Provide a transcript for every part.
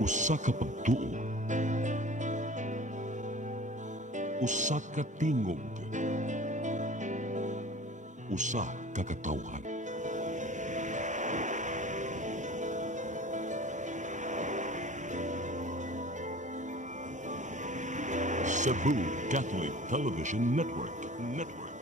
Usa ka pagtuo, usa ka tingog, usa ka katawhan. Cebu Catholic Television Network.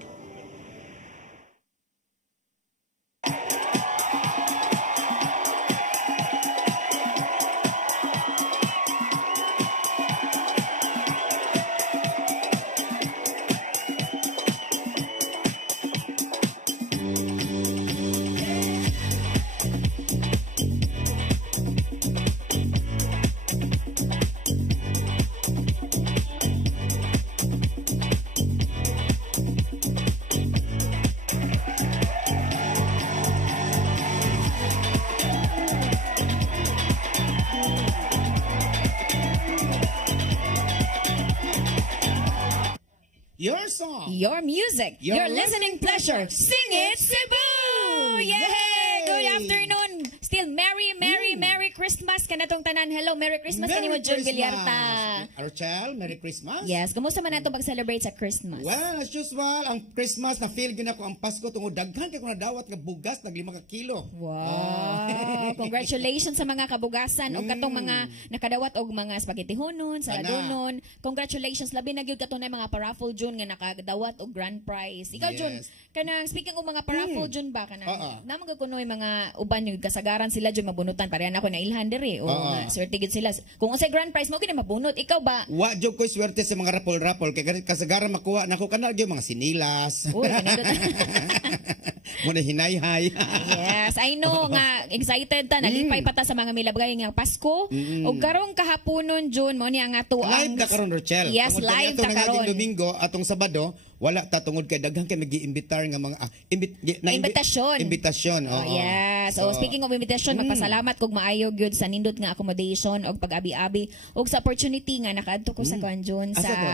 Your song. Your music. Your Your listening pleasure. Sing it, Cebu! Yay! Good afternoon. Still Merry Christmas kanatong tanan. Hello, Merry Christmas kanimo June Villarta. Archel, Merry Christmas. Yes, kumusta man nato pag-celebrate sa Christmas? Well, as usual, ang Christmas na feel gyud ako ang Pasko tungod daghan kay ko nadawat nga bugas nag 5 ka kilo. Wow! Congratulations sa mga kabugasan o katong mga nakadawat og mga spaghetti honon, saladonon. Congratulations labi na gyud kato na mga paraffle June nga nakadawat og grand prize. Ikaw Yes. June, kanang speaking og mga paraffle June ba kanang Oo. namang kunoy mga uban yung kasagaran sila June mabunutan pareha na ako na ilhan diri o Oo. swerte gid sila. Kung unsay grand prize mo kini mabunot, ikaw ba? Wa jud ko swerte sa mga rapol-rapol kay ganit kasagaran makuha nako kana gyud mga sinilas. Uy, kanindot. Muna hinay-hay. Yes, I know nga excited ta nalipay pa ta sa mga milabgay nga Pasko. Ug karong kahaponon June mo ni ang ato Live ang ta karon Rochelle. Yes, Tungod live kaniadto ta na nga karon. ding Domingo atong Sabado wala ta tungod kay daghan kay magi-imbitar nga mga Imbitasyon. Imbitasyon. Oh, Oo. yes. So, speaking of invitation, magpasalamat kog maayo gyud sa nindot nga accommodation og pag-abi-abi og sa opportunity nga nakaadto ko sa Kwanjon Asa sa to?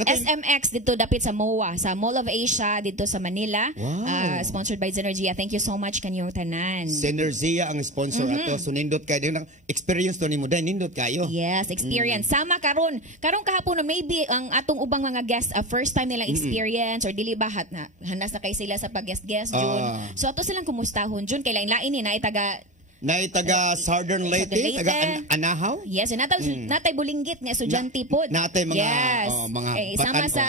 Katong- SMX dito dapit sa MOA, sa Mall of Asia dito sa Manila. Wow. Sponsored by Zenergia. Thank you so much kanyong tanan. Synergia ang sponsor ato. So nindot kay din experience to nimo dai nindot kayo. Yes, experience. Sama karon. Karong kahapon maybe ang atong ubang mga guests first time nilang experience or dili ba hanas na kay sila sa pag-guest June. So ato silang kumustahon June kay lain-lain ni na taga Nay taga Southern Leyte, Leyte. taga Anahaw. yes, natay bulinggit nga estudyante pod. natay mga, yes. mga Sama batan-on. sa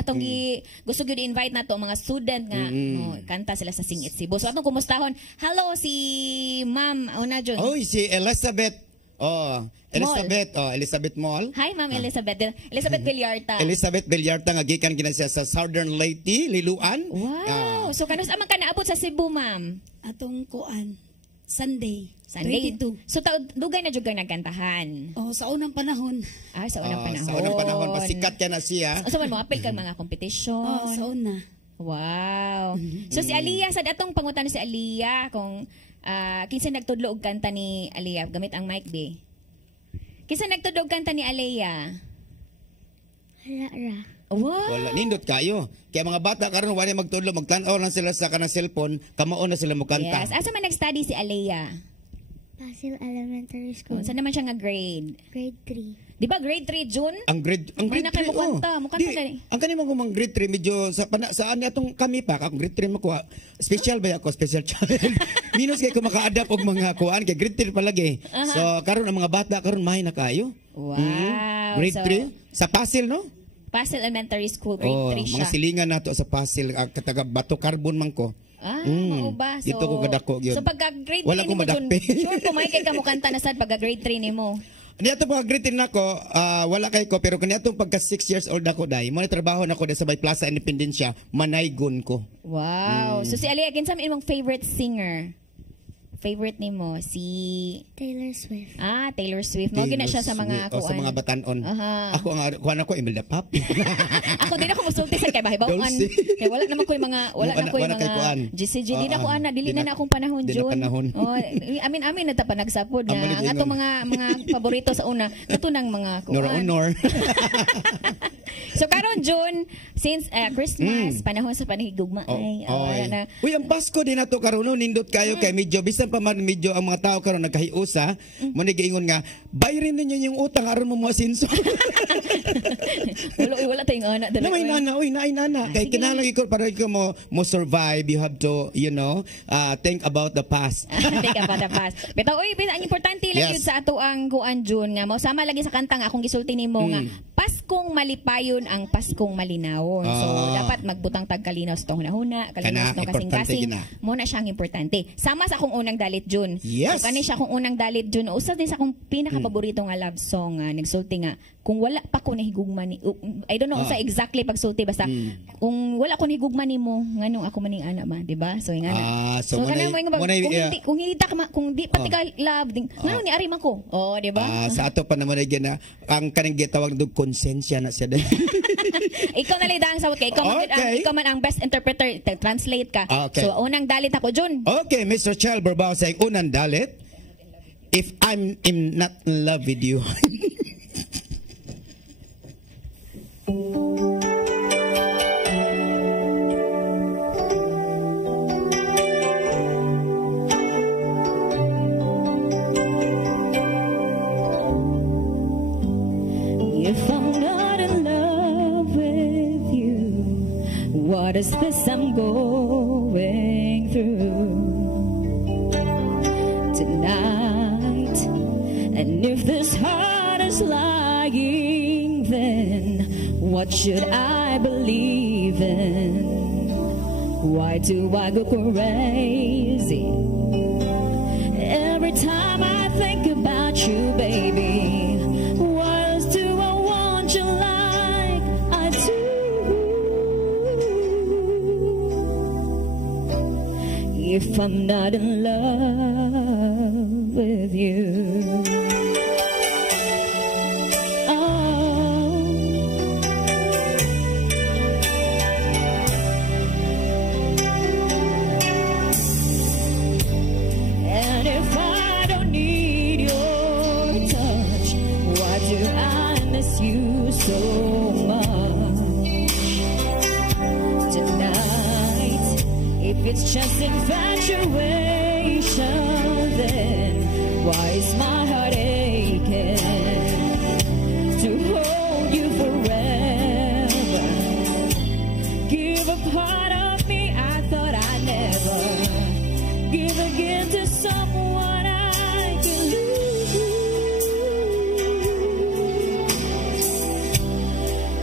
atong gusto gyud invite nato mga student nga kanta sila sa Sing It Cebu. So atong kumustahon. Hello si Ma'am una June. Oy, si Elizabeth. Elizabeth Mall. Hi Ma'am Elizabeth. Elizabeth Villarta. Elizabeth Villarta nga gikan kina siya sa Southern Leyte, Liluan. Wow. So kanus amang ka naabot sa Cebu, Ma'am? Atong kuan Sunday. Sunday. 22. So dugay na jud kang nagkantahan. Oh, sa unang panahon. Sa unang panahon. Sa unang panahon pasikat ka na siya. So man mo apil kang mga competition. Oh, sa una. Wow. So si Aliyah sad atong pangutan si Aliyah kung kinsa nagtudlo og kanta ni Aliyah gamit ang mic be. Kinsa nagtudlo og kanta ni Aliyah? Hala ra. Wow. Wala nindot kayo. Kaya mga bata karon wala magtudlo, magtan-aw lang sila sa kanang cellphone, kamao na sila mo kanta. Yes. Asa man nag-study si Aliyah? Pasil Elementary School. Saan naman siya nga grade? Grade 3. Di ba grade 3 June? Ang grade Ay, na kayo 3, mukanta, mukanta Di, gani. ang kanimo mga grade 3 medyo saan atong kami pa akong grade 3 makuha. Special ba ako, special child. Minus kay ko maka-adapt og mga kuan kay grade 3 palagi. So karon ang mga bata karon mahay na kayo. Wow. Grade So, 3 sa Pasil no? Pasil Elementary School, grade 3 siya. mga silingan nato sa Pasil kataga Bato Carbon man ko. Mao ba? So, Dito ko kadako yun. So pagka grade 3 Wala ko nimo June, madakpi. sure ko may kay kamukanta na sad pagka grade 3 nimo. Niya pag grade 10 nako, wala kay ko pero kaniadto pagka 6 years old ako dai, mo trabaho nako sa Bay Plaza Independencia, manaygon ko. Wow. So si Aliyah, kinsa imong favorite singer? Favorite nimo si Taylor Swift. Taylor Swift. Mo gina siya sa mga Swift. Sa mga batanon. Ako ang kuan ako Imelda Pop. Ako din ako musulti sa kay bahibawan. Dulce. Kay wala naman ko yung mga Wala kay kuan. GCG di na ko ana dili na akong panahon Di na June. panahon. Oh, amin na ta pa nagsapod nga ang atong mga paborito sa una kato nang mga kuan. Nora Honor. So karon June, since Christmas, panahon sa panahigugma ay na. Uy, ang Pasko din nato karon no, nindot kayo kay medyo bisan pa man medyo ang mga tao karon nagkahiusa, mo nigingon nga bayarin ninyo yung utang aron mo asinso. Wala tayong anak dala. May nana, uy, naay nana. Kay kinahanglan ikaw para ikaw mo survive, you have to, think about the past. Think about the past. Pero uy, ang importante lang yun sa ato ang kuan June nga mo sama lagi sa kanta nga akong gisulti nimo nga Paskong malipayon ang Paskong malinawon. So dapat magbutang tagkalinaw sa tong hunahuna, kalinaw sa tong kasing-kasing. Mo na siyang importante. Sama sa akong unang dalit June. Yes. So kani siya akong unang dalit June. Usa din sa akong pinaka-paborito nga love song nga nagsulti nga kung wala pa ko nahigugma ni I don't know sa exactly pagsulti basta kung wala ko nahigugma nimo nganong ako maning ana ba, di ba? So ingana. So kana mo kung hindi ta kung di pati ka love ding ngano ni ari man ko. Oh, di ba? Sa ato pa naman ay na ang kanang gitawag dug konsensya na siya. Ikaw na lang sabot kay ikaw man ang best interpreter, translate ka. Okay. So unang dalit ako June. Okay, Mr. Chel Berbao sa unang dalit. If I'm not in love with you. If I'm not in love with you, what is this I'm going through tonight? And if this heart is lying, then what should I believe in? Why do I go crazy every time I think about you, baby? If I'm not in love with you. And if I don't need your touch, why do I miss you so much tonight? If it's just infatuation, then why is my heart aching to hold you forever? Give a part of me I thought I'd never give again to someone I could lose.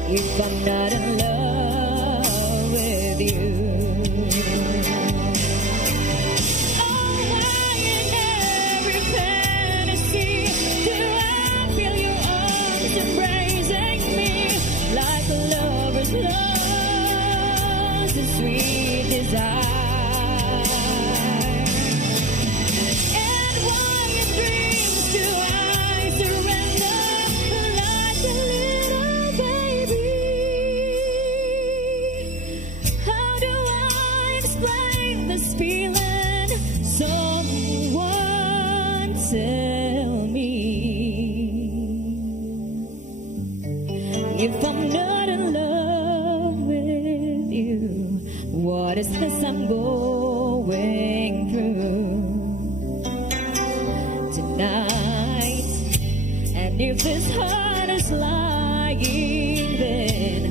If I'm not in love with you. Love's a sweet desire. And why in dreams do I surrender like a little baby? How do I explain this feeling? Someone tell me. If I'm not in love with you, what is this I'm going through tonight? And if this heart is lying, then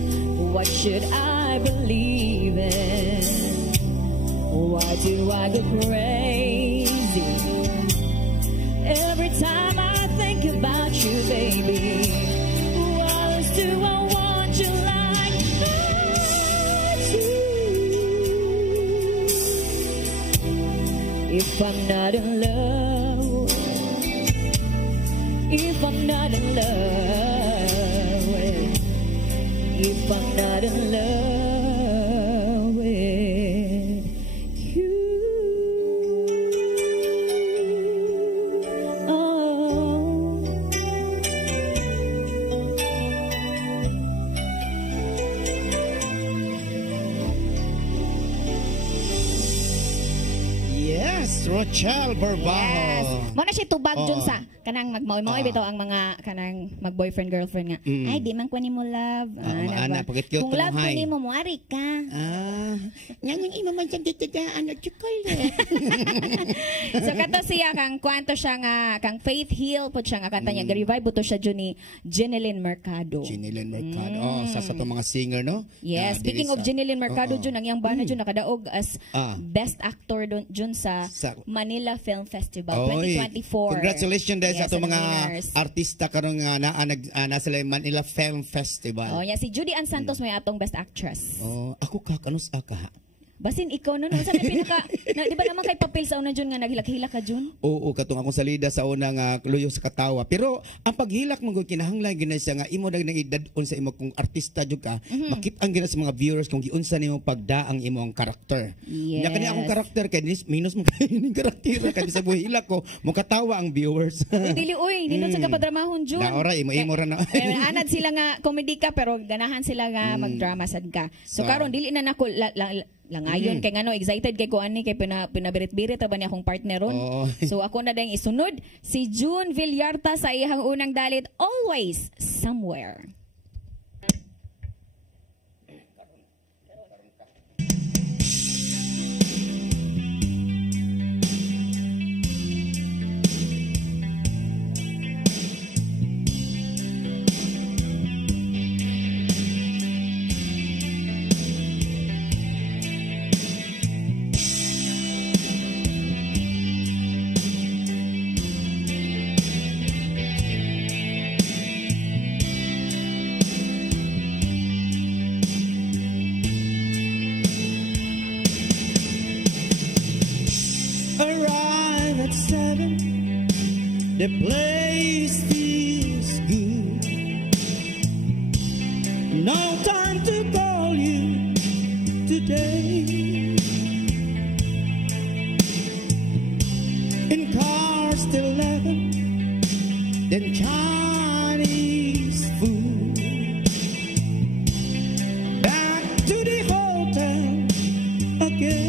what should I believe in? Why do I go crazy every time I think about you, baby? Do I want you like I do? If I'm not in love, if I'm not in love, if I'm not in love with you. Rochelle Berbao. Yes. Mo na siya tubag Oo. dun sa kanang magmoy-moy Oo. bitaw ang mga kanang mag-boyfriend girlfriend nga. Ay di man ko nimo love. maana, ba? pagit-cute Kung ka love ng ko hi. nimo moari ka. Yan yung ima man dyan dito ano, chocolate. So kato siya kang kwanto siya nga kang Faith Hill po siya nga kanta niya revive to siya dun ni Jeneline Mercado. Jeneline Mercado. Sa itong mga singer, no? Yes, speaking of Jeneline Mercado Jun, ang iyang bana Jun nakadaog as Best Actor Jun sa Manila Film Festival 2024. Congratulations dahil sa Yes, itong mga winners. artista karon nga nasa Manila Film Festival. Oh, yeah, si Judy Ann Santos may atong Best Actress. Ako kanus ka. Basin ikaw no sa pinaka di ba naman kay papel sa una Jun nga naghilak-hilak ka Jun? Oo, katong akong salida sa unang luyo sa katawa. Pero ang paghilak mo kinahanglan gina siya nga imo nang idadon sa imo kung artista jud ka, makit-ang gina sa mga viewers kung giunsa nimo pagdaang imong karakter. Yes. Nya kani akong karakter kay minus mo kay ning karakter kay sa buhilak ko, mo katawa ang viewers. Uy, dili oy, nindot sa kapadramahon Jun. Naora imo ra na. Anad sila nga comedy ka pero ganahan sila nga magdrama sad ka. So karon dili na nako langayon kay ngano excited kay ko ani kay pinabirit-birit ba ni akong partner ron. So ako na dayong isunod si June Villarta sa iyang unang dalit Always Somewhere. Arrive at 7, the place feels good. No time to call you today. In cars till 11, then Chinese food. Back to the hotel again.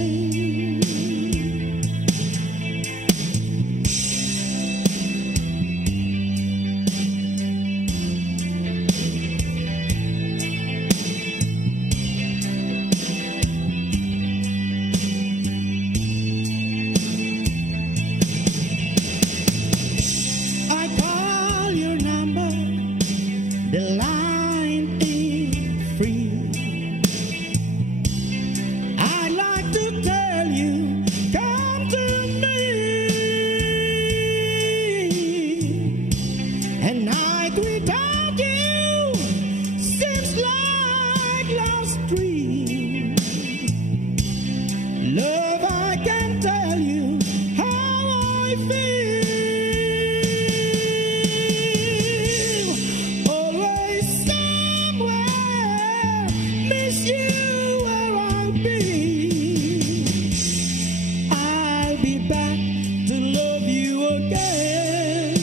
I call your number, the line is free. I'd like to tell you, come to me. And night without you seems like lost dream. Love, I can tell you how I feel. Always somewhere, miss you where I'll be. I'll be back to love you again.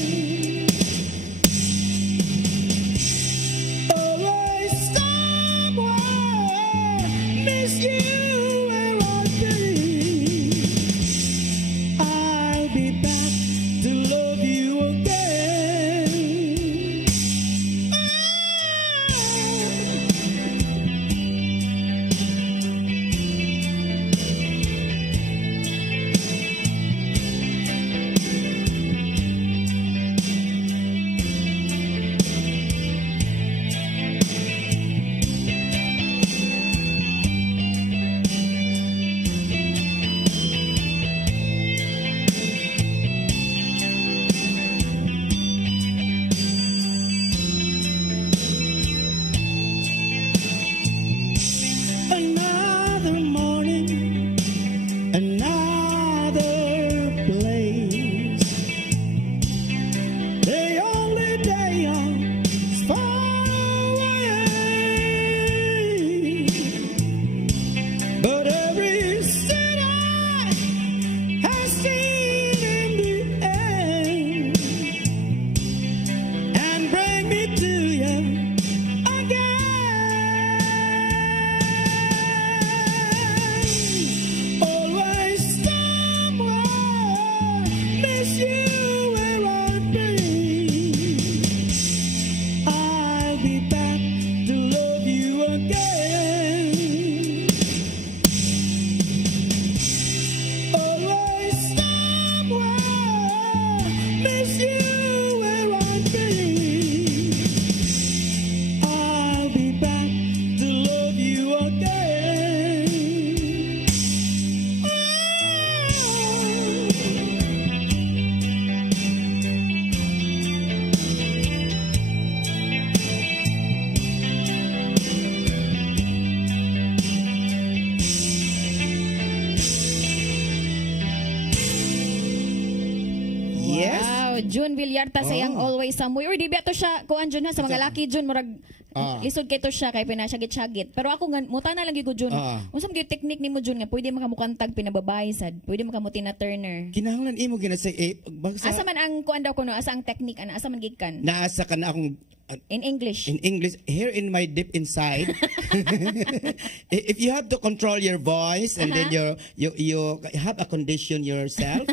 Villarta sayang always somewhere. Or di ba to siya kuan Jun ha sa mga laki Jun murag lisod kay to siya kay pinasyagit-syagit. Pero ako nga muta na lang gyud ko Jun. Unsa gyud technique nimo Jun nga pwede makamukantag pinababae sad. Pwede makamutina Turner. Kinahanglan imo ginasay Asa man ang kuan daw kuno asa ang technique ana asa man gikan? naasa ka na akong In English. in English, here in my deep inside, if you have to control your voice and then you have a condition yourself,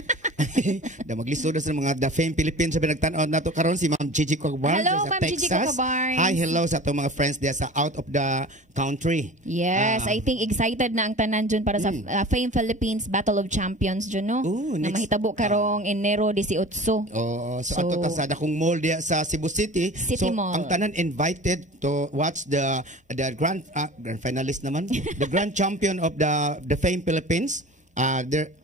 da maglisod sa mga The Fame Philippines sa pinagtan-on nato karon si Ma'am Gigi Cocabarnes Hello, sa Ma'am Texas. Gigi Cocabarnes. Hi, hello sa atong mga friends diya sa out of the country. Yes, I think excited na ang tanan Jun para sa Fame Philippines Battle of Champions Jun no. Ooh, Na next- mahitabo karong Enero 18. Oh, so ato ta sa dakong mall diya sa Cebu City. City so Mall. ang tanan invited to watch the grand finalist naman, the grand champion of the Fame Philippines.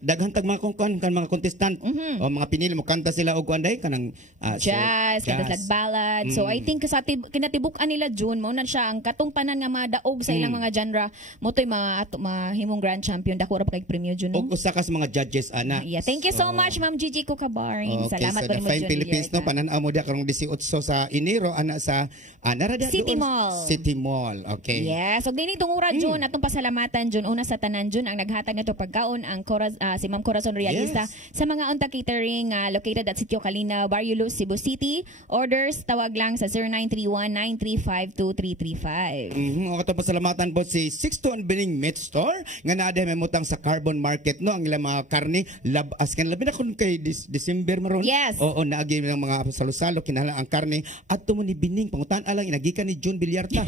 Daghang tag mga mga contestant o mga pinili mo kanta sila og kuanday kanang Jazz, kadaslag ballad. So I think sa kinatibuk-an nila June mao na siya ang katong tanan nga madaog sa ilang mga genre mo toy mahimong grand champion dako ra pa kay premyo June. og usa ka sa mga judges ana. Yeah, thank you so much Ma'am Gigi Cocabarnes. Okay, Salamat so po the Fame June Philippines no Villarta. pananaw mo dia karong 18 sa Enero ana sa narada City doon, Mall. City Mall. Okay. Yes, so dini tungura June atong pasalamatan June una sa tanan June ang naghatag nato pagkaon ang si Ma'am Corazon Realista sa mga unta catering located at Sitio Calina, Barrio Luz, Cebu City. Orders tawag lang sa 0931-935-2335. O ato pasalamatan po si 621 Bining Meat Store nga naa may mutang sa Carbon Market no ang ilang mga karne labas kan labi na kun kay December maron. Yes. Oo naagi ng mga salo-salo kinahanglan ang karne at tumo ni Bining pangutan alang inagikan ni John Villarta.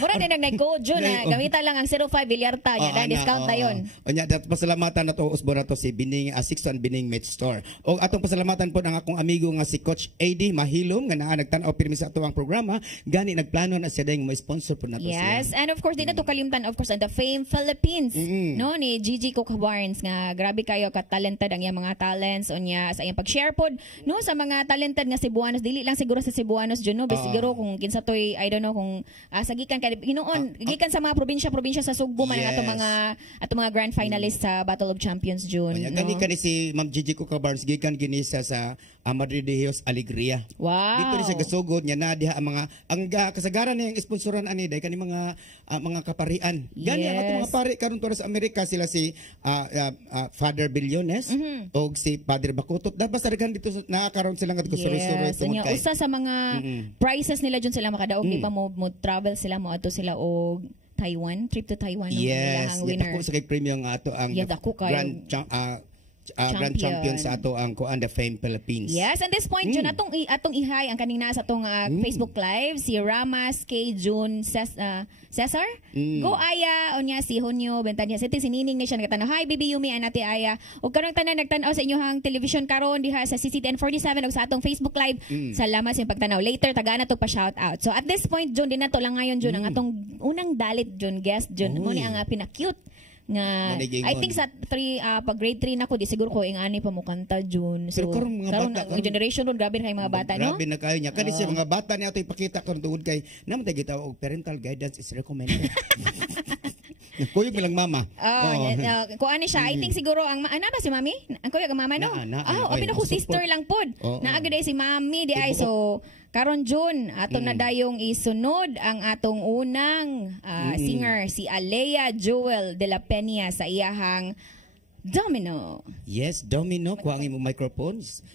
Mura din nag-go June gamita lang ang 05 Villarta nya dan discount na yon. Onya dat pasalamatan nato usbo nato si Bining 621 Bining Meat Store. O atong pasalamatan po ang akong amigo nga si Coach AD Mahilom nga naa nagtan-aw pirmi sa ato ang programa gani nagplano na siya dayong ma-sponsor po nato Yes, siya. and of course, di na to kalimtan, of course, ang The Fame Philippines, no, ni Gigi Cocabarnes, nga grabe kayo ka-talented ang iyang mga talents, o niya sa iyang pag-share pod, no, sa mga talented nga Cebuanos, dili lang siguro sa Cebuanos, dyan, no, siguro kung kinsa to'y, I don't know, kung sa gikan, hinoon, gikan sa mga probinsya sa Sugbo, man ang atong mga grand finalists sa Battle of Champions, June. Onya, no? gani ka ni si Ma'am Gigi Cocabarnes gikan ginisa sa Madrid de Dios Alegria. Wow. Dito ni sa gasugod nya na diha ang kasagaran niyang sponsoran ani day kani mga kaparian. Gani ang atong mga pari karon to sa Amerika sila si Father Billones o si Father Bakutot. Dapat sa daghan dito nakakaroon sila nga suri-suri So, tungod kay. usa sa mga prices nila dyan sila makadaog, di pa mo travel sila mo ato sila og Taiwan, trip to Taiwan ng Yes, ilang winner. ako sa kay premium nga ato ang Yeah, dako kayo. grand champion sa ato ang kuan the Fame Philippines. Yes, and this point Jun atong ihay ang kanina sa atong Facebook Live si Ramas K June Cesar. Go aya unya si Hunyo Bentanya City sinining ni siya nagtanaw. Hi Bibi Yumi anati aya. Ug karong tanan nagtan-aw sa inyohang television karon diha sa CCTN 47 ug sa atong Facebook Live. Salamat sa pagtanaw. Later tagana to pa shout out. So at this point Jun dinato lang ngayon Jun ang atong unang dalit Jun guest Jun mo ni ang pina-cute nga Manigingon. I think sa pag grade 3 na ko di siguro ko ingani pa mo kanta June. So Pero karong mga bata, ang generation ron grabe na kay mga bata no. Grabe na kayo niya. Kani siya mga bata niya ito ipakita karon tungod kay naman tayo gitawag og parental guidance is recommended. Kuyog lang mama. Kung ano siya, I think siguro ang ana ba si mami? Ang kuya ang mama no? Apin ako sister lang pod. Naagi day si mami di ay so karon June ato na dayong isunod ang atong unang singer si Alea Joel de la Peña sa iyahang Domino. Yes, Domino, kuha ang imong microphones.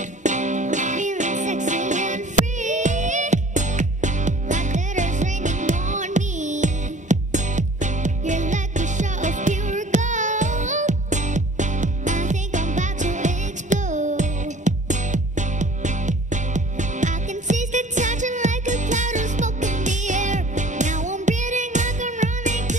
Feeling sexy and free, like glitters raining on me. You're like a shot of pure gold. I think I'm about to explode. I can taste it touching like a cloud of smoke in the air. Now I'm breathing like I'm running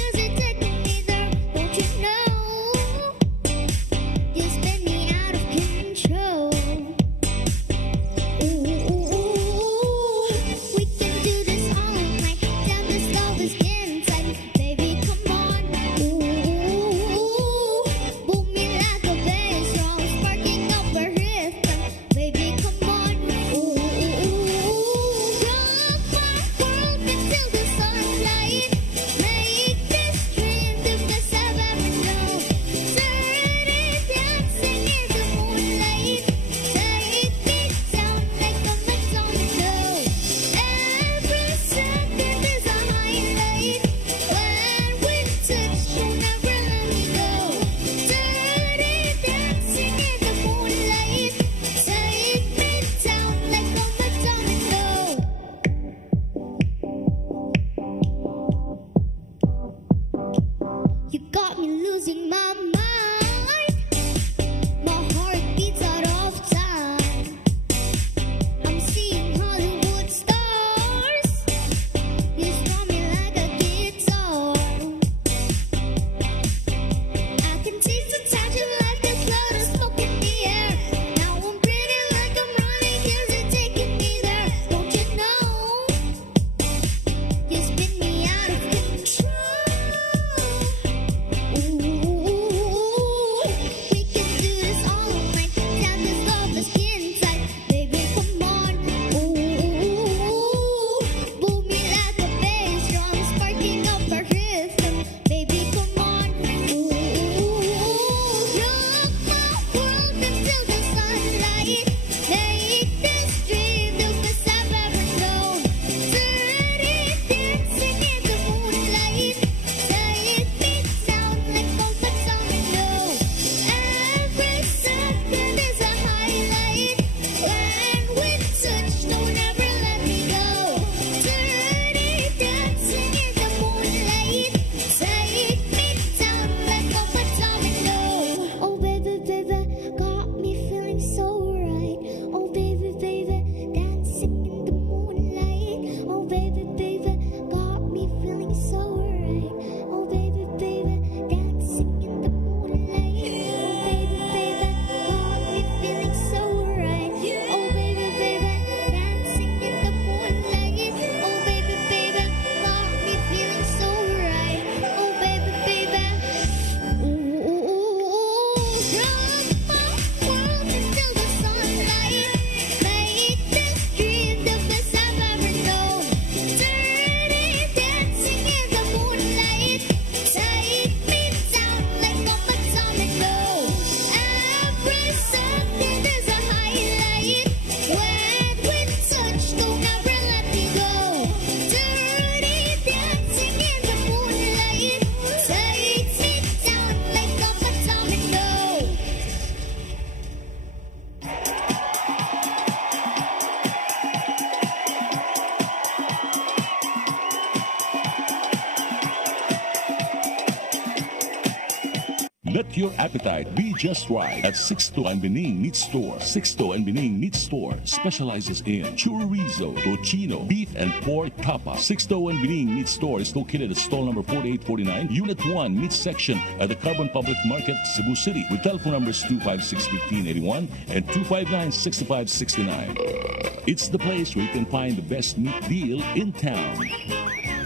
Let your appetite be just right at Sixto and Bening Meat Store. Sixto and Bening Meat Store specializes in chorizo, tocino, beef, and pork tapa. Sixto and Bening Meat Store is located at stall number 4849, Unit 1, Meat Section at the Carbon Public Market, Cebu City, with telephone numbers 256-1581 and 259-6569. It's the place where you can find the best meat deal in town.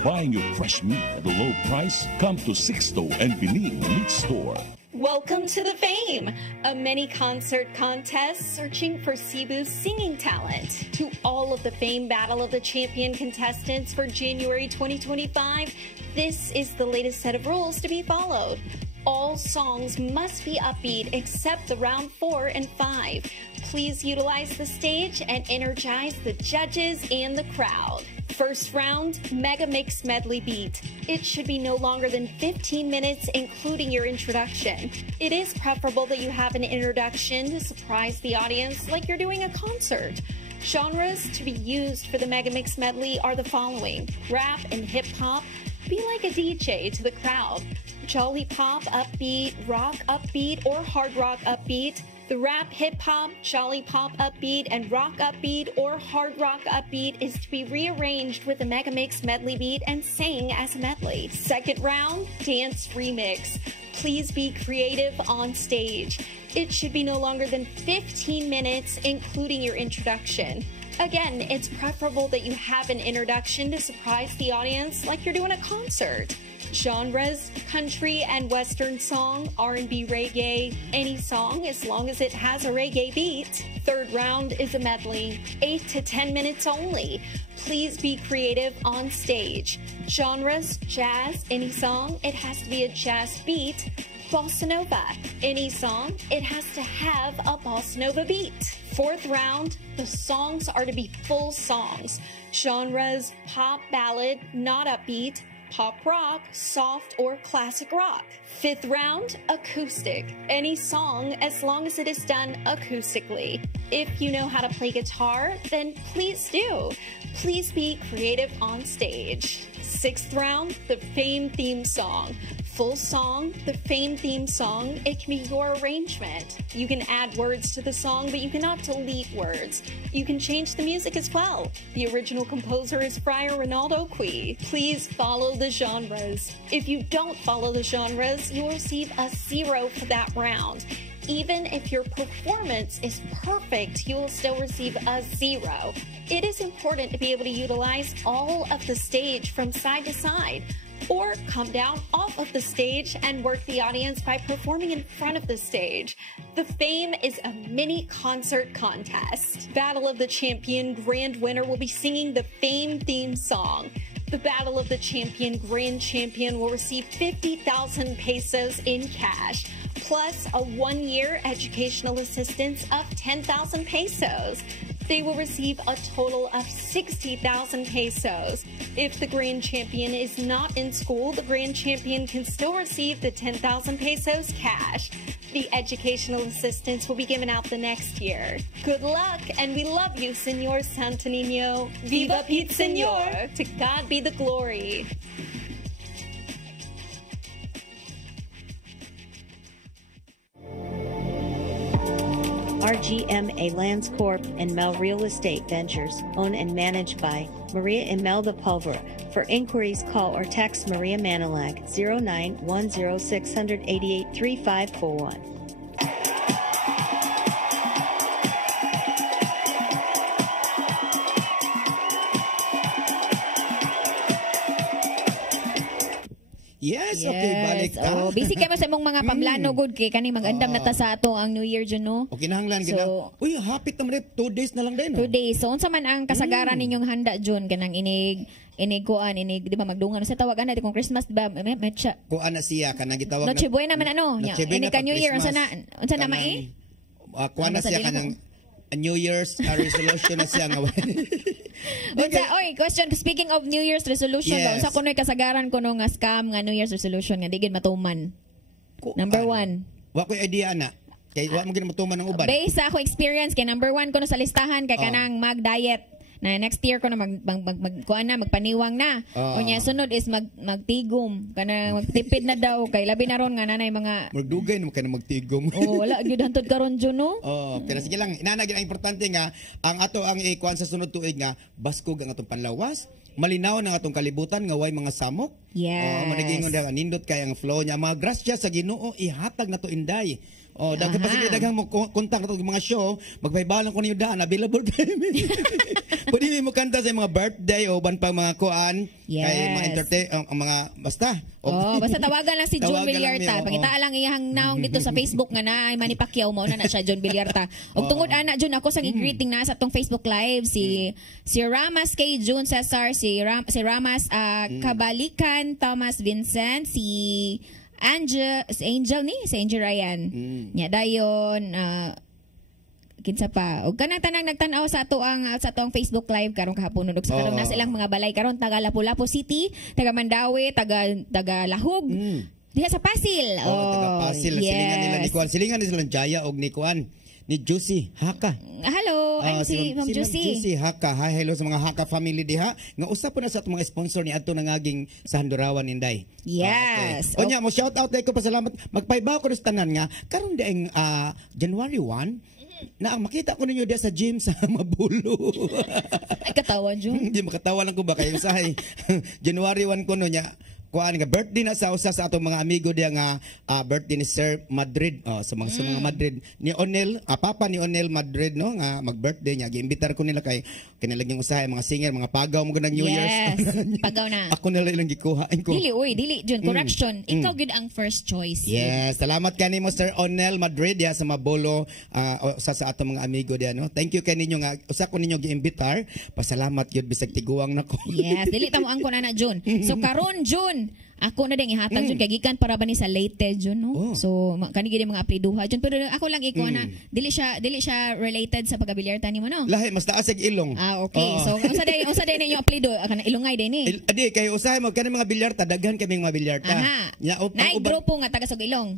Buying your fresh meat at a low price? Come to Sixto and Bening Meat Store. Welcome to the Fame, a mini concert contest searching for Cebu's singing talent. To all of the Fame Battle of the Champion contestants for January 2025, this is the latest set of rules to be followed. All songs must be upbeat except the round 4 and 5. Please utilize the stage and energize the judges and the crowd. First round, Mega Mix Medley Beat. It should be no longer than 15 minutes, including your introduction. It is preferable that you have an introduction to surprise the audience like you're doing a concert. Genres to be used for the Mega Mix Medley are the following: rap and hip hop. Be like a DJ to the crowd. Jolly pop upbeat, rock upbeat, or hard rock upbeat. The rap, hip hop, jolly pop upbeat, and rock upbeat or hard rock upbeat is to be rearranged with a Mega Mix medley beat and sang as a medley. Second round, dance remix. Please be creative on stage. It should be no longer than 15 minutes, including your introduction. Again, it's preferable that you have an introduction to surprise the audience like you're doing a concert. Genres: country and western song, R&B, reggae, any song as long as it has a reggae beat. Third round is a medley, 8 to 10 minutes only. Please be creative on stage. Genres: jazz, any song, it has to be a jazz beat. Bossa Nova, any song, it has to have a Bossa Nova beat. Fourth round, the songs are to be full songs. Genres: pop, ballad, not upbeat, pop rock, soft, or classic rock. Fifth round, acoustic. Any song as long as it is done acoustically. If you know how to play guitar, then please do. Please be creative on stage. Sixth round, the Fame theme song. Full song, the Fame theme song, it can be your arrangement. You can add words to the song, but you cannot delete words. You can change the music as well. The original composer is Friar Ronaldo Qui. Please follow the genres. If you don't follow the genres, you will receive a 0 for that round. Even if your performance is perfect, you will still receive a 0. It is important to be able to utilize all of the stage from side to side, or come down off of the stage and work the audience by performing in front of the stage. The Fame is a mini concert contest. Battle of the Champion grand winner will be singing the Fame theme song. The Battle of the Champion grand champion will receive 50,000 pesos in cash, plus a 1-year educational assistance of 10,000 pesos. They will receive a total of 60,000 pesos. If the grand champion is not in school, the grand champion can still receive the 10,000 pesos cash. The educational assistance will be given out the next year. Good luck, and we love you, Senor Santo Niño. Viva Pete Senor! To God be the glory. RGMA Lands Corp. and Mel Real Estate Ventures, owned and managed by Maria Imelda Pulvera. For inquiries, call or text Maria Manilag 0910-688-3541. Yes, okay, balik ta. Oh, busy kayo sa imong mga pamlano good kay kani magandam na ta sa ato ang New Year dyan, no? Okay, nahanglan gina. Uy, hapit naman 2 days na lang din. 2 days. So unsa man ang kasagaran ninyong handa dyan kanang inig kuan di ba magdungan sa tawagan natin kung Christmas di ba metsa. Kuan na siya kanang gitawag Noche Buena man ano nya. Inig ka New Year unsa na mai? Kuan na siya kanang New Year's resolution na siya nga. Question, speaking of New Year's resolution, Yes. sa kuno'y kasagaran ko nga scam nga New Year's resolution nga digid matuman. Number 1. Wa ko'y idea na. Kay wa mo gid matuman ng uban. Based sa ako experience kay number 1 ko no sa listahan kay kanang mag-diet. Na next year ko na kuan na magpaniwang na. Unya sunod is magtigom kana magtipid na daw kay labi na ron nga nanay mga Magdugay naman ka na magtigom. wala gyud hantod karon Jun no. Pero sige lang, inanagin ang importante nga ang ato ang ikuan sa sunod tuig nga baskog ang atong panlawas, malinaw ang atong kalibutan nga way mga samok. Yes. Managingon daw nindot kay ang flow niya. Mga grasya sa Ginoo ihatag na to inday. Daghan pa sige daghang mo kontak na to mga show, magbaybalan ko niyo daan available kami. Pwede mo kanta sa mga birthday o ban pang mga kuan kay mga entertain ang mga basta. Basta tawagan lang si John Tawagan lang Villarta. niya, Pakita lang iyang naong dito sa Facebook nga na ay Manny Pacquiao mo na siya John Villarta. Og tungod ana John ako sang i-greeting na sa tong Facebook live si Ramas kay June Cesar, si Ramas Kabalikan, Thomas Vincent, si Angel Ryan. Nya dayon kinsa pa og kanang tanang nagtan-aw sa ato ang Facebook live karong kahapon ug sa karon na silang mga balay karon taga Lapu-Lapu City, taga Mandawi, taga Lahog. Diha sa Pasil. Taga Pasil. Silingan nila ni Kuan. Silingan nila silang Jaya og ni Kuan. Ni Juicy Haka. Hello, I'm si Ma'am Juicy. Juicy Haka. Hi, hello sa mga Haka family diha. Nga usap po na sa atong mga sponsor ni adto nangaging sa Handurawan Inday. Yes. Okay. Onya mo shout out ko pasalamat. Magpaybaw ko sa tanan nga karon daing January 1 na makita ko ninyo diya sa gym sa Mabulo. Ay katawan Jun. Hindi makatawa lang ko ba kayo usahay. January 1 ko no nya kuan nga birthday na sa usa sa atong mga amigo diya nga birthday ni Sir Madrid sa mga Madrid ni Onel papa ni Onel Madrid no nga mag-birthday niya giimbitar ko nila kay kinalaging usahay mga singer mga pagaw mo ganang New Year's pagaw na ako na lang gikuhain ko dili Jun correction ikaw gid ang first choice yes salamat kanimo Sir Onel Madrid ya sa Mabolo sa atong mga amigo diya no thank you kaninyo nga usa ko ninyo giimbitar pasalamat gyud bisag tiguang nako yes dili ta mo angkon ana Jun so karon Jun ako na din ihatag Jun kay gikan para ba ni sa late Jun no so kani gid mga apliduha Jun pero ako lang iko na dili siya related sa pagabilyarta nimo no lahi mas taas ag ilong okay so unsa day ninyo aplido kana ilongay day ni adi kay usahay mo kanang mga bilyarta daghan kaming mga bilyarta nya nay grupo nga taga Sugilong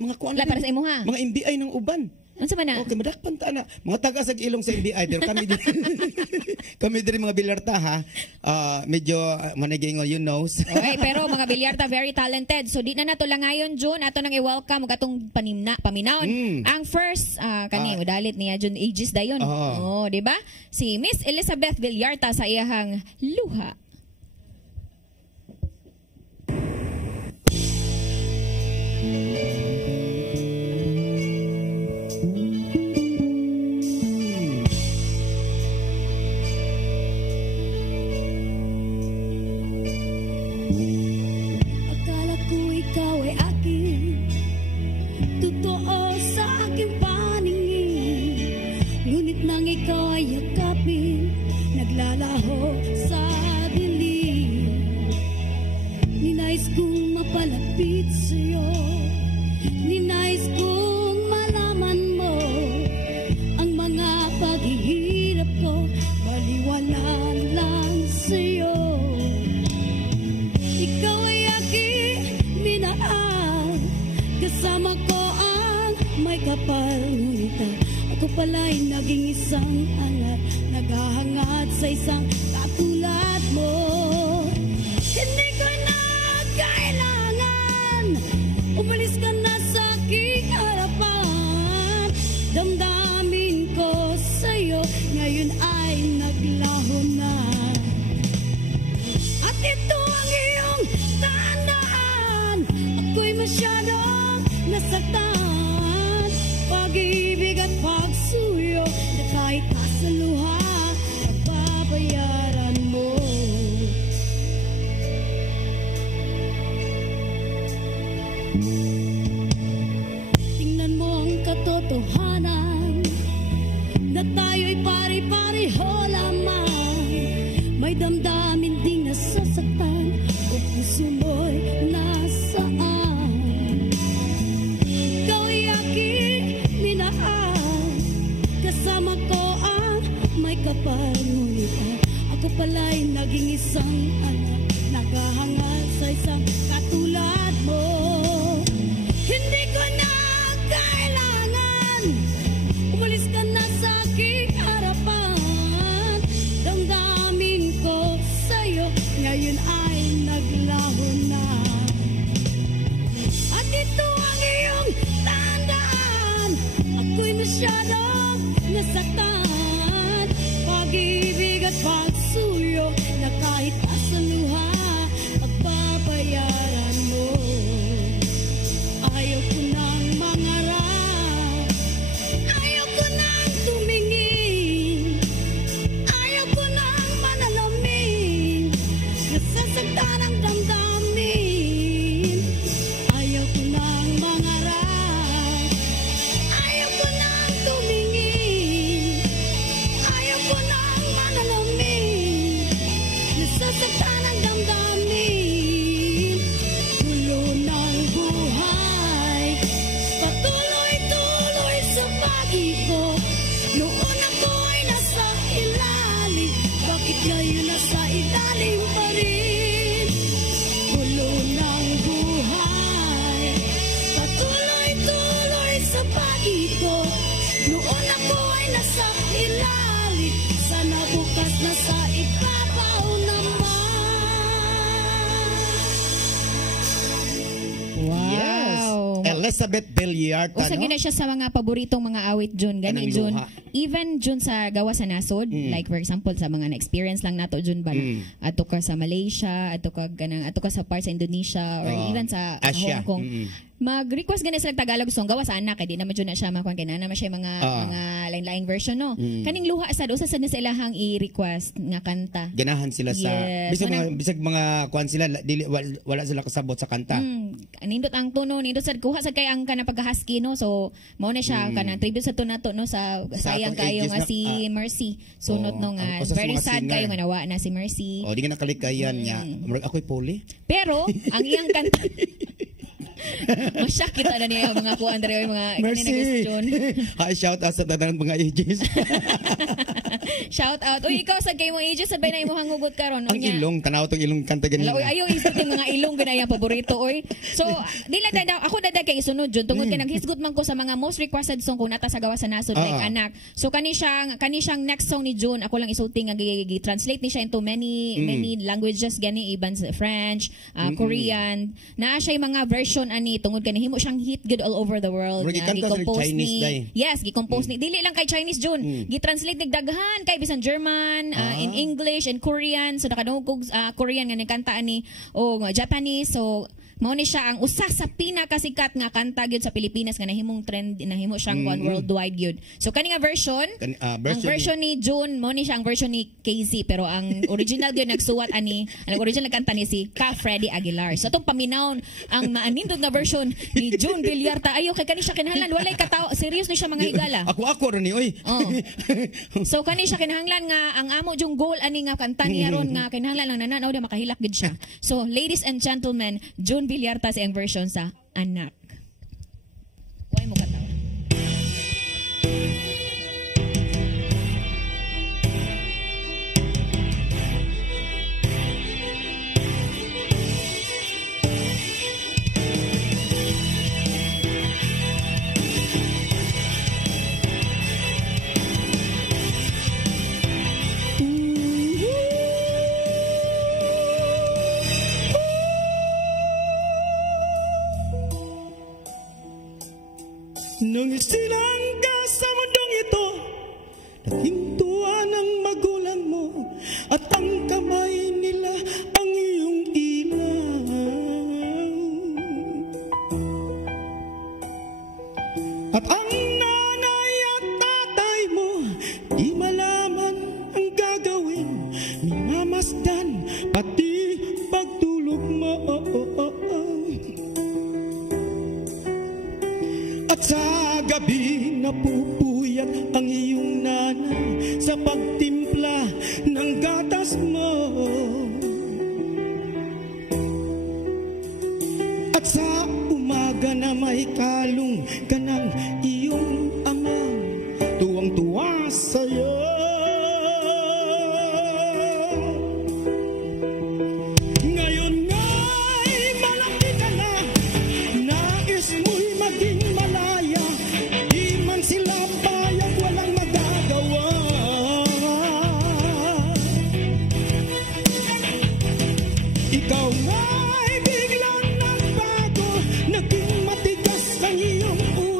mga kuan para sa imo ha mga MBI ng uban unsa man na okay madakpan ta na mga taga sa ilong sa MBI pero kami diri mga bilyarta ha medyo managingon you know okay pero mga bilyarta very talented so di na nato lang ngayon June ato nang i-welcome og atong paminaon ang first kani udalit niya June ages dayon di ba si Miss Elizabeth Villarta sa iyahang luha. Akala ko ikaw ay akin, totoo sa aking paningin. Ngunit nang ikaw ay yakapin, naglalaho sa dilim. Ninais kong mapalapit sa'yo, ninais kong malaman mo ang mga paghihirap ko, baliwala lang sa'yo. Ikaw ay aking minahal, kasama ko ang may kapal. Ngunit ako pala'y naging isang angat, naghahangad sa isang katulad mo. Hindi ko na kailangan, umalis ka na sa aking harapan. Damdamin ko sa'yo, ngayon ay naglaho na. At ito ang iyong tandaan, ako'y masyadong nasaktan. Pag-ibig at pagsuyo, na kahit nasa luha, nababayaran mo. Tingnan mo ang katotohanan, na tayo'y pari-pareho lamang. May damdamin ding nasasaktan, o puso mo'y nasaan. Ikaw ay aking minahal, kasama ko ang may kapal. Ngunit ako pala'y naging isang anak, naghahangad sa isang katulad mo. Hindi ko na kailangan, umalis ka na sa aking harapan. masyadong nasaktan. Pag-ibig at pagsuyo na kahit asan luha pagbabayaran mo. Ayaw ko nang mangarap, ayaw ko nang tumingin, ayaw ko nang manalamin, nasasaktan ang damdamin. Ayaw ko nang mangarap, ayaw ko nang tumingin, ayaw ko nang manalamin, nasasaktan ang damdamin. Gulo ng buhay, patuloy-tuloy sa pag-ikot. Noon ako'y nasa ilalim, bakit ngayon nasa ilalim pa rin? Gulo ng buhay, patuloy-tuloy sa pag-ikot. Noon ako'y nasa ilalim, sana bukas nasa ibabaw naman. Yes. Elizabeth Villarta, Usa no? gina siya sa mga paboritong mga awit Jun gani Kanang Jun. luha. Even Jun sa gawa sa nasod, like for example sa mga na-experience lang nato Jun ba. Ato ka sa Malaysia, ato ka sa part sa Indonesia or even sa Asia. Hong Kong. Mag-request gani sila Tagalog song gawa sa anak kay di naman Jun na siya makuan kay na naman siya mga lain-laing version no. Kaning luha sad usa sad na sa ilahang i-request nga kanta. Ganahan sila sa Yes. bisag mga kuan sila dili wala sila kasabot sa kanta. Nindot ang tono, nindot sad kuha sad kay ang kana pagka-husky no. So mao na siya ang kanang tribute sa tunato no sa sayang atong kayo ages nga na- si Mercy. Sunod no nga ang usa sa very mga sad singer. kayo nga nawa na si Mercy. O di nga nakalikayan niya. Murag ako'y puli. Pero ang iyang kanta masya kita na niya yung mga kuan dere mga Mercy. question. Hi, shout out sa tanan mga ages. Shout out. Uy ikaw sad kay mo ages sabay na imo hangugot karon. Ang ilong, tanaw tong ilong kanta ganina. Uy, ayaw isut yung mga ilong ganayang paborito oy. So, dila dada ako dada kay isunod jud tungod kay naghisgot man ko sa mga most requested song ko nata sa gawa sa nasod like anak. So kani siyang next song ni June ako lang isulti nga gi-translate ni siya into many languages gani even sa French, Korean. Naa siya mga version ani tungod kay nahimo siyang hit good all over the world. Murag Nga, ikanta sa gi-compose Chinese, ni- day. Yes, gi-compose ni dili lang kay Chinese June. Gi-translate ni daghan kay bisan German, in English and Korean. So nakadungog kog Korean nga ni kanta ani o Japanese. So mao ni siya ang usa sa pinakasikat nga kanta gyud sa Pilipinas nga nahimong trend nahimo siyang one worldwide gyud. So kani nga version, ang version ni June mao ni siya ang version ni KZ pero ang original gyud nagsuwat ani ang original kanta ni si Ka Freddy Aguilar. So atong paminawon ang maanindot nga version ni June Villarta ayo kay kani siya kinahanglan walay katawo serious ni siya mga higala. Ako rin ni oy. Oh. So kani siya kinahanglan nga ang amo jung goal ani nga kanta niya ron nga kinahanglan lang nananaw da makahilak gid siya. So ladies and gentlemen, June Villarta sa iyang version sa Anak. Why mo katawa? Nung isilang ka sa mundong ito, nahintuan ang magulang mo at ang kamay nila ang iyong ilaw. At ang nanay at tatay mo, di malaman ang gagawin, minamasdan pati pagtulog mo. At sa gabi napupuyat ang iyong nanay sa pagtimpla ng gatas mo. At sa umaga na may kalong ka ng iyong ama, tuwang-tuwa sa'yo. Ngayon nga'y malaki ka na, nais mo'y maging malaya, di man sila payag, walang magagawa. Ikaw nga'y biglang nagbago, naging matigas ang iyong ulo.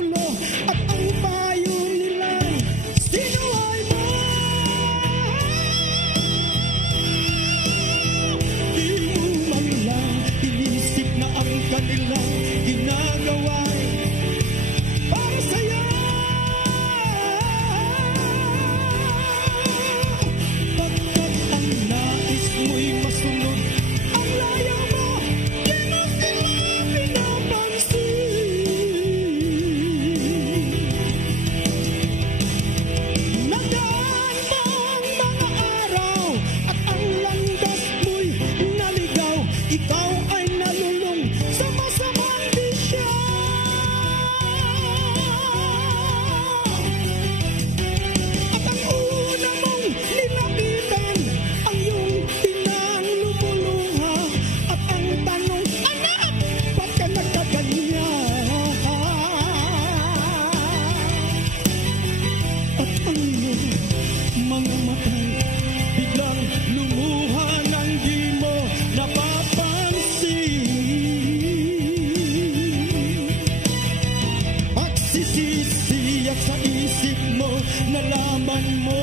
Pagsisisiyak sa isip mo, nalaman mo,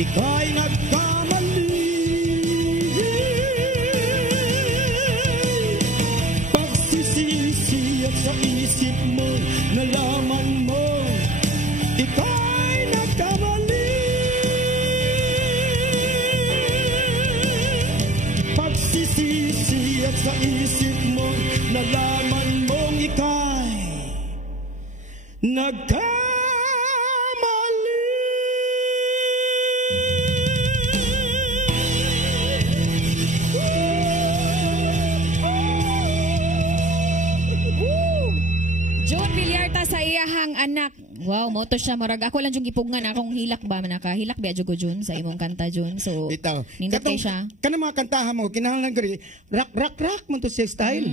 ika'y nagkamali. Pagsisisiyak sa isip mo, nalaman mo, ika'y nagkamali. Pagsisisiyak sa isip mo, nalaman mong ika'y nagkamali. John Villarta sa iyahang anak. Wow, moto siya marag. Ako lang yung gipugngan akong hilak ba nakahilak ba jud ko Jun sa imong kanta Jun. So Bitaw. nindot kay siya. Kanang mga kantahan mo, kinahanglan ko rin, rock man to siya style.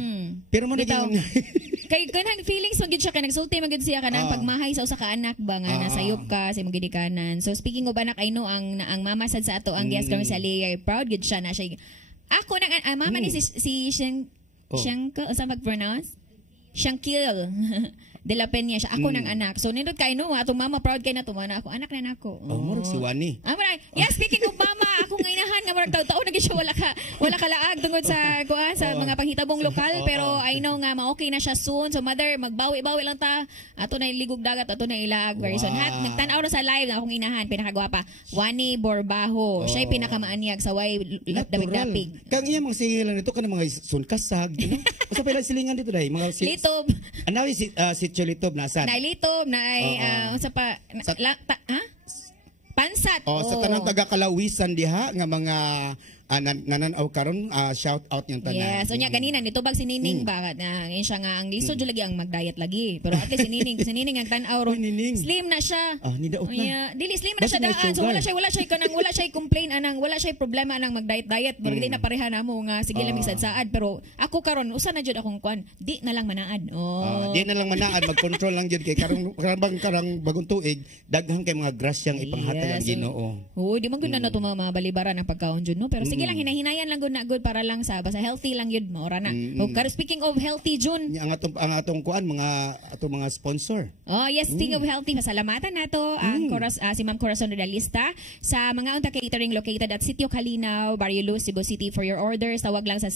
Pero mo Bitaw. naging... Kay kanang feelings magid siya kay nagsulti magid siya kanang pagmahay sa usa ka anak ba nga nasayop ka sa imong gidikanan. So speaking of anak, I know ang mama sad sa ato ang guest kami sa Leia, proud gid siya na siya. Ako nang mama ni si Siyang sa mag-pronounce? Shankil. De la Peña siya. Ako ng anak. So, nindot kayo no, atong mama proud kay na tumana ako. Anak na ako. Oh, mo si Wani. Yeah, speaking of mama, ako ngainahan nga marag taon naging siya wala ka laag tungod sa mga panghitabong lokal, pero I know nga ma-okay na siya soon. So, mother, magbawi-bawi lang ta. Ato na iligog dagat, ato na ilaag. Very soon. Hat, nagtanaw na sa live na akong inahan, pinakagwapa. Wani Borbaho. Siya'y pinakamaanyag sa way dapig-dapig. Kang iya mga singilan nito kanang mga sunkasag, you know? Basta pala silingan dito dai, mga Litob. Anawi si Cholitob nasa. Na litob na ay sa pa pansat. Sa tanang taga-Kalawisan diha nga mga nananaw karon, shout out yung tanan. Yes, so nya ganina nitubag si Nining ba na ngayon siya nga ang lisod lagi ang mag-diet lagi. Pero at least si Nining ang tan-aw ron. Slim na siya. Nidaot na. Dili slim na siya daan. So wala siya complain anang wala siya problema anang mag-diet. Pero di na pareha namo nga sige lang saad. Pero ako karon usa na jud akong kwan. Di na lang manaad. Di na lang manaad, mag-control lang jud kay karong bagong tuig daghan kay mga grasyang ipanghatag ang Ginoo. Di man gud na to mga balibaran ang pagkaon jud no. Pero sige lang hinahinayan lang gud na good para lang sa basta healthy lang yun mo ora na. Speaking of healthy June, ang atong kuan mga sponsor. Yes, speaking of healthy, pasalamatan nato ang si Ma'am Corazon Rodalista sa mga unta catering located at Sitio Calinaw, Barrio Luz, Cebu City. For your orders tawag lang sa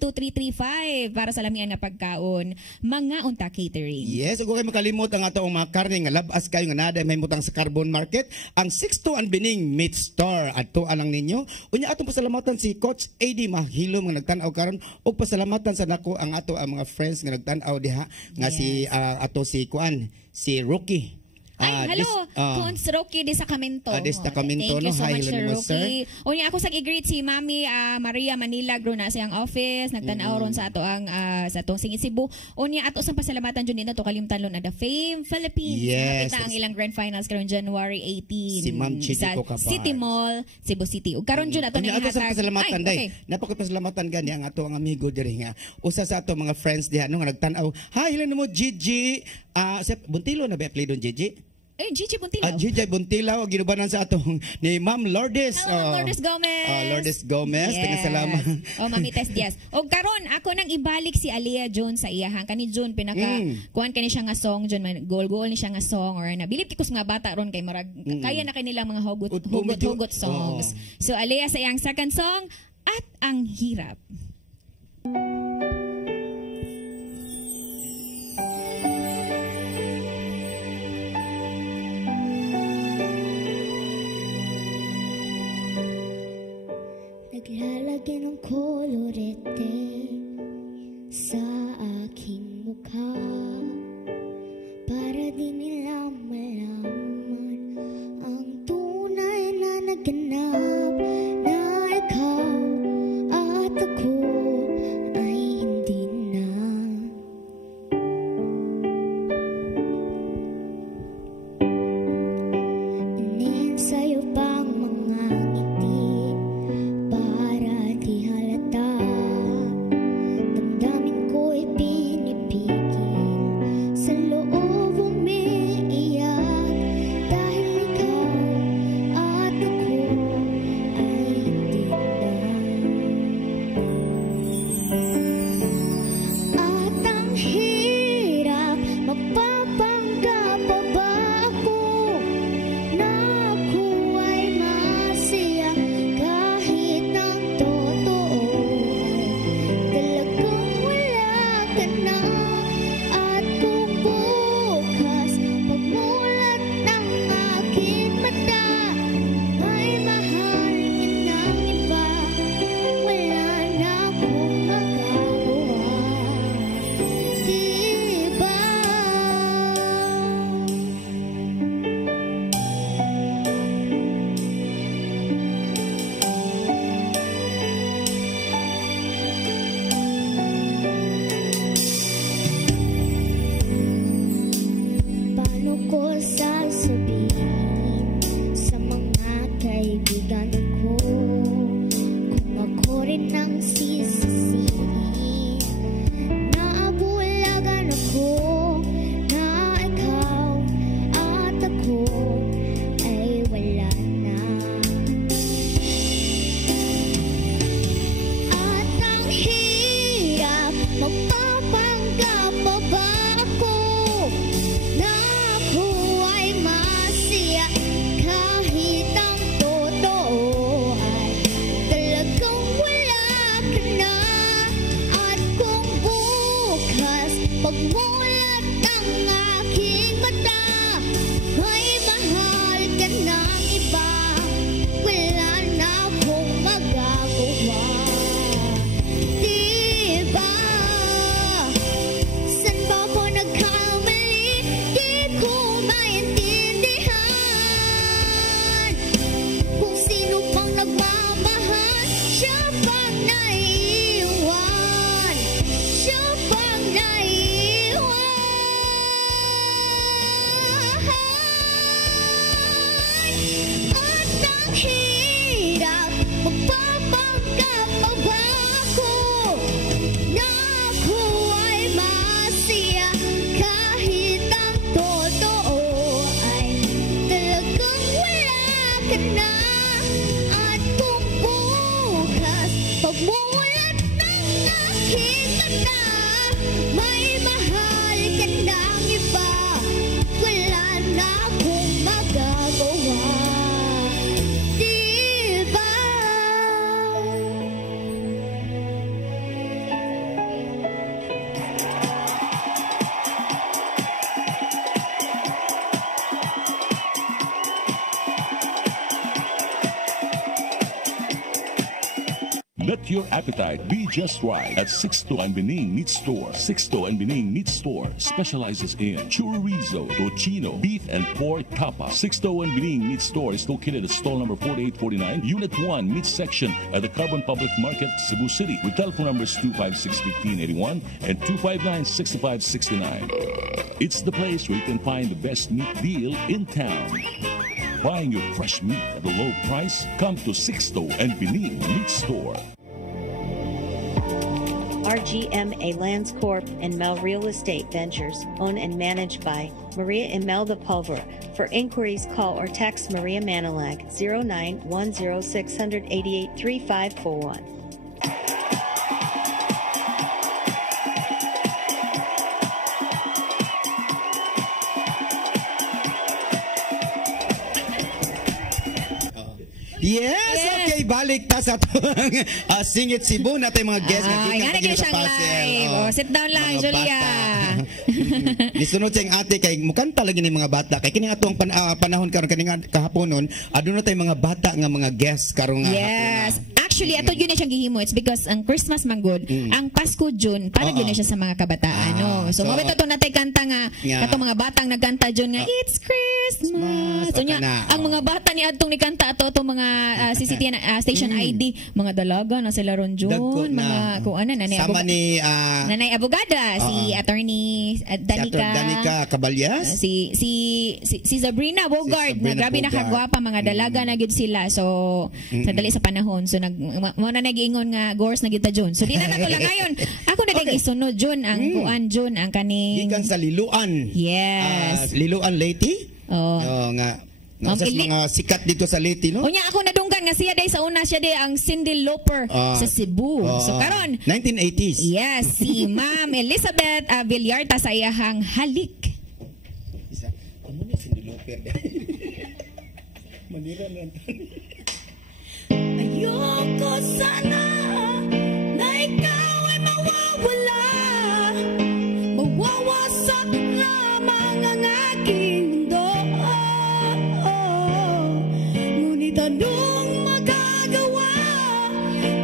0931-935-2335 para sa lamian nga pagkaon. Mga unta catering. Yes, ug kay makalimot ang atong mga karne nga labas kayo nga nada may mutang sa Carbon Market, ang 62 and Bining Meat Store. Adto alang ninyo. Unya atong pasalamatan si Coach AD Mahilom nga nagtan-aw karon, ug pasalamatan sa nako ang mga friends nga nagtan-aw diha nga si si Rookie. Hello, Cons Rocky de Sacramento. Destacamento, Thank you so much, Sir Rocky. Unya ako sa i-greet si Mami Maria Manila gro na siyang office, nagtan-aw ron sa ato ang sa atong Singit Cebu. Unya ato sang pasalamatan jud nito kalimtan lo na the Fame Philippines. Yes, Nakita ang ilang grand finals karon January 18 si Ma'am Chidi sa Cocabar. City Mall, Cebu City. Ug karon jud ato Unya ato sa pasalamatan okay. Napakapasalamatan gani ang ato ang amigo diri nga usa sa ato mga friends diha no nga nagtan-aw. Hi, hello mo Gigi. Buntilo na ba apelyido Gigi? Gigi Buntilaw. Gigi Buntilaw, ginubanan sa atong ni Ma'am Lourdes. Hello, Lourdes Gomez. Lourdes Gomez, yes. salamat. Mami Tess Diaz. O karon ako nang ibalik si Alea Jones sa iyahang kani June kuan kani siya nga song June goal ni siya nga song or na bilib kikos nga bata ron kay marag kaya na kanila mga hugot songs. So Alea sa iyang second song At Ang Hirap. Naglalagay ng kolorete sa aking mukha para di nila malaman ang tunay na naganap na ikaw at ako ay hindi Pagmulat ng aking mata, may mahal ka ng iba. Wala na akong magagawa. Diba? San ba ako nagkamali? Di ko maintindihan. Kung sino pang nagmamahal, siya pang naiiwan. Siya pang naiiwan. At ang hirap, magpapanggap pa ba ako na ako ay masaya kahit ang totoo ay talagang wala ka na. At kung bukas pagmulat ng aking mata, may mahal ka ng iba. Wala na akong magagawa. Diba? Let your appetite be just right at Sixto and Bening Meat Store. Sixto and Bening Meat Store specializes in chorizo, tocino, beef, and pork tapa. Sixto and Bening Meat Store is located at stall number 4849, Unit 1, Meat Section at the Carbon Public Market, Cebu City, with telephone numbers 256-1581 and 259-6569. It's the place where you can find the best meat deal in town. Buying your fresh meat at a low price? Come to Sixto and Bening Meat Store. RGMA Lands Corp. and Mel Real Estate Ventures, owned and managed by Maria Imelda Pulvera. For inquiries, call or text Maria Manilag 0910-688-3541. Yes, okay, balik ta sa itong Singit Cebu na tayo mga guests. Ay, nga na kayo siyang live. Oh, sit down lang, mga Julia. Nisunod sa yung ate kay mukan talaga ni mga bata kay kini atong panahon karon kani kahaponon aduna tay mga bata nga mga guests karong Yes. Actually, ato yun na siyang gihimo. It's because ang Christmas man good, ang Pasko June, para yun na siya sa mga kabataan. No? So, mabit ito natay kanta nga, katong mga batang nagkanta June nga, It's Christmas. So, niya, ang mga bata ni Adtong ni kanta ato itong mga CCTV station ID, mga dalaga na sila ron June, mga kung ano, sama ni Nanay Abogada, si Attorney Danica Caballas, si Sabrina Bogard, na grabe nakagwapa, mga dalaga na gyud sila. So, sa dali sa panahon, so mo na nag-ingon nga gores na kita June. So di na nato lang ngayon. Ako na isunod June ang kuan June ang kaning gikan sa Liluan. Yes. Liluan Leyte. Nga sa mga sikat dito sa Leyte, no? Unya ako nadunggan nga siya day sa una siya day ang Cindy Lauper sa Cebu. So karon 1980s. Yes, si Ma'am Elizabeth Villarta sa iyahang halik. Ano ni Cindy Lauper? Manira na. Ayoko sana na ikaw ay mawawala. Mawawasak lamang ang aking mundo. Ngunit anong magagawa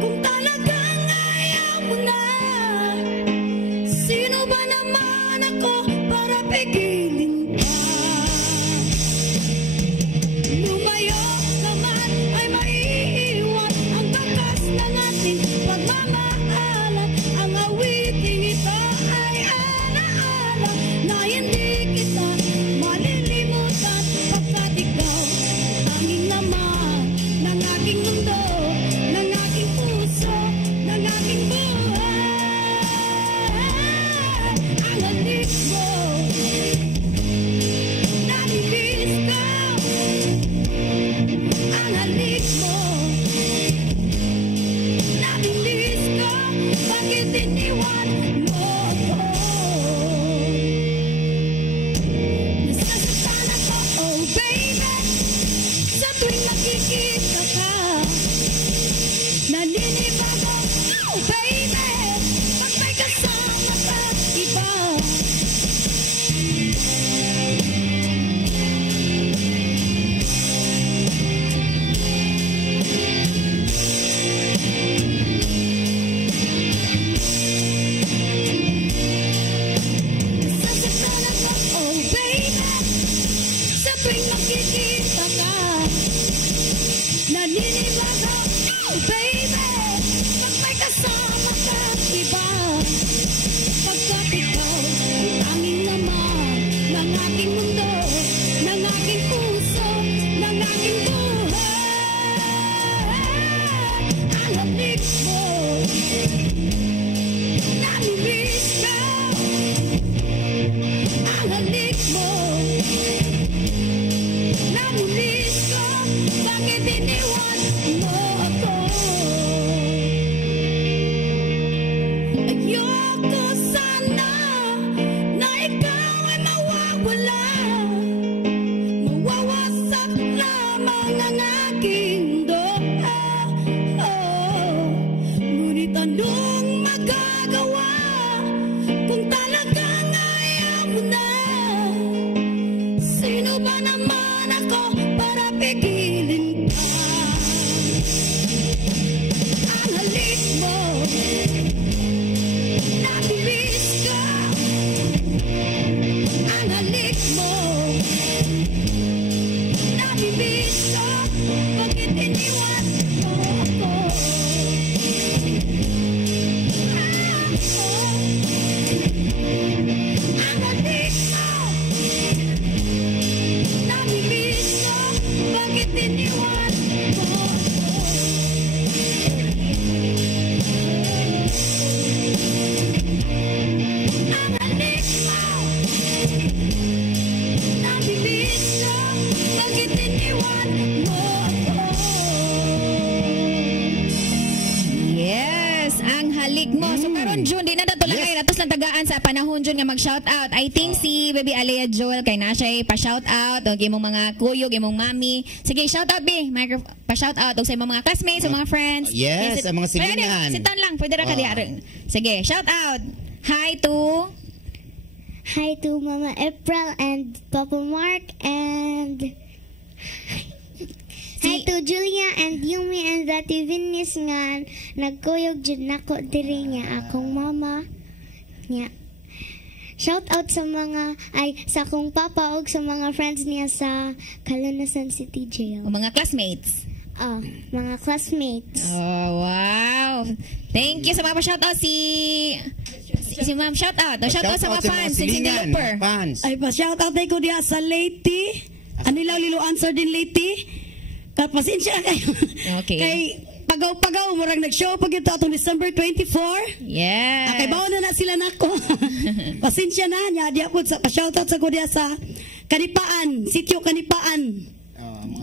kung talagang ayaw mo na? Sino ba naman ako para pigilin ka? Lumayo naman ay maiiwan ang bakas ng ating pagmamahalan. Ang awiting Nasasaktan ako, oh baby. Sa tuwing makikita ka, naniniwag ako, oh baby. Pag may kasama ka, iba. Pagkat ikaw ang aming laman ng aking mundo, ng aking puso, ng aking buhay. Ang halik mo, namimiss ka. Ang halik mo, namimiss ko. Bakit iniwan mo ako? Ayoko sana na ikaw ay mawawala. Mawawasak lamang ang aking mundo. Ngunit anong magagawa kung talagang ayaw mo na? Sino ba naman ako para pigilin ka? Ang halik mo, namimiss ka. Ang halik mo, namimiss ka. Bakit iniwan mo ako? Ang halik mo, namimiss ka. Bakit iniwan mo ako? Ang halik mo, namimiss ka. Bakit iniwan mo ako? Yes, ang halik mo. So karon June di na dato lang kayo natos lang tagaan sa panahon June nga mag-shout out. I think si Baby Alea Joel kay na siya pa-shout out og imong mga kuyog, imong mami. Sige, shout out be. Pa-shout out og sa imong mga classmates, sa mga friends. Yes, ang mga silingan. Sitan lang, pwede ra ka diha. Sige, shout out. Hi to Hi to Mama April and Papa Mark and hi to Julia and Yumi and Dati Vinis nga nagkuyog jud nako diri niya akong mama niya. Shout out sa mga sa akong papa ug sa mga friends niya sa Calunasan City Jail. o mga classmates. Mga classmates. Oh, wow. Thank you sa mga pa-shout out si Ma'am shout out. Shout out sa mga fans, si Developer. Fans. Ay pa-shoutout ko diya sa Leyte. Anilaw lilo answer din Leyte. Pasensya na kayo. Okay. Kay pagaw-pagaw murag nag-show pag ito atong December 24. Yes. Kay bawo na sila nako. Pasensya na nya diya po sa pa-shoutout sa ko diya sa Kanipaan, Sitio Kanipaan.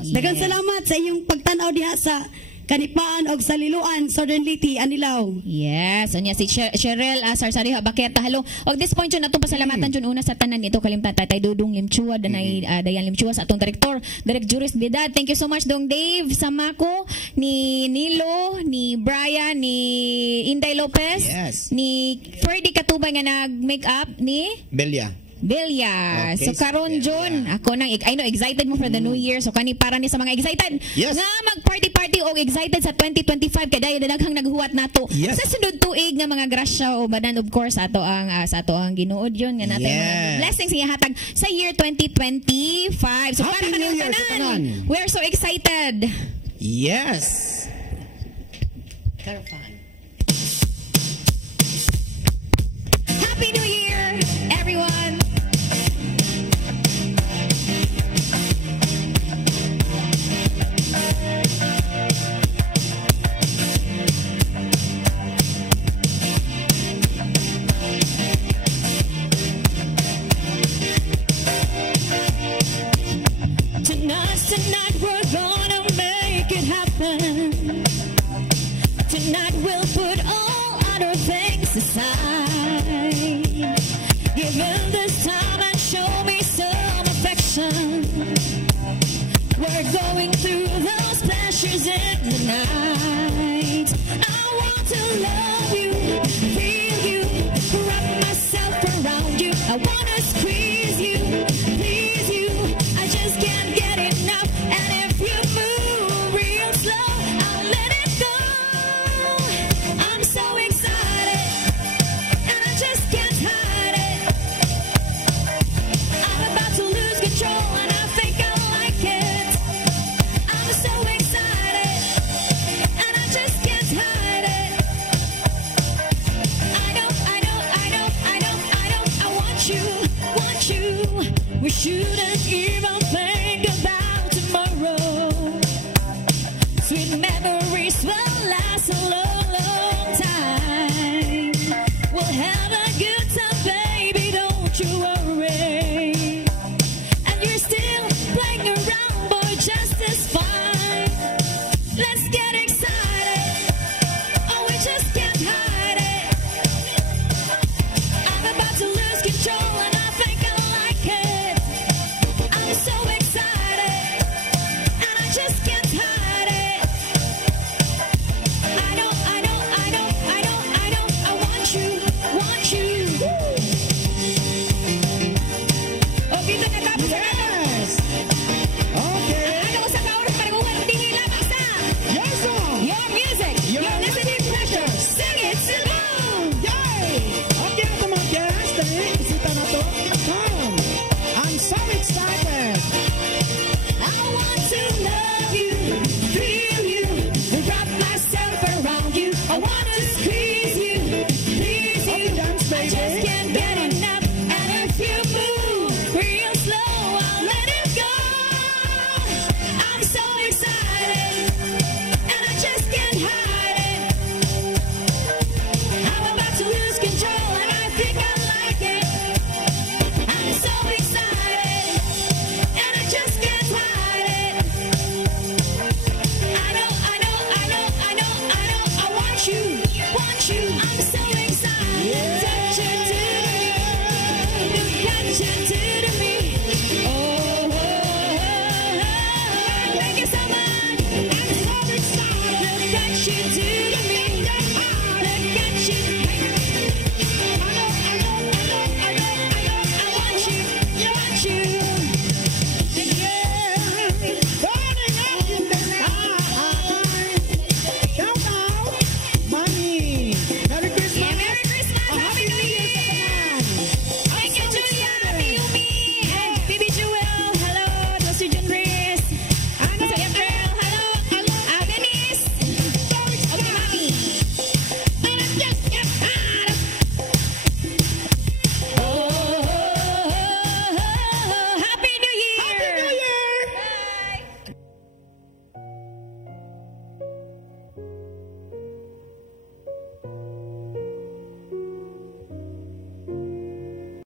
Daghang salamat sa inyong pagtanaw diha sa Kanipaan og sa Liloan, Southern Leyte, Anilaw. Yes, unya si Cheryl Sarsariha Baketa. Hello. Og this point yun atong pasalamatan yun una sa tanan nito kalimtan Tatay Dudong Limchua, danay Dayan Limchua sa atong direktor, Direk Juris Bidad. Thank you so much Dong Dave Samako, ni Nilo, ni Brian, ni Inday Lopez, Yes. ni Ferdy Katubay nga nag-make up ni Belia. Belia. Okay, So karon Belia. John, ako nang I know excited mo for the new year. So kani para ni sa mga excited Yes. nga mag-party og excited sa 2025 kay dayon daghang naghuwat nato. Yes. Sa sunod tuig nga mga grasya o badan of course ato ang sa ato ang Ginoo yon nga natay mga Yes. blessings nga hatag sa year 2025. So Happy para New kanang Year sa tanan. tanan. We are so excited. Yes. Happy New Year everyone. Tonight we're gonna make it happen. Tonight we'll put all other things aside. Give in this time and show me some affection. We're going through those pleasures in the night. I want to love you, feel you, wrap myself around you. I wanna squeeze you, please you. I just can't get enough. And if you move real slow, I'll let it go. I'm so excited, and I just can't hide it. you, we shouldn't even think about tomorrow. Sweet memories.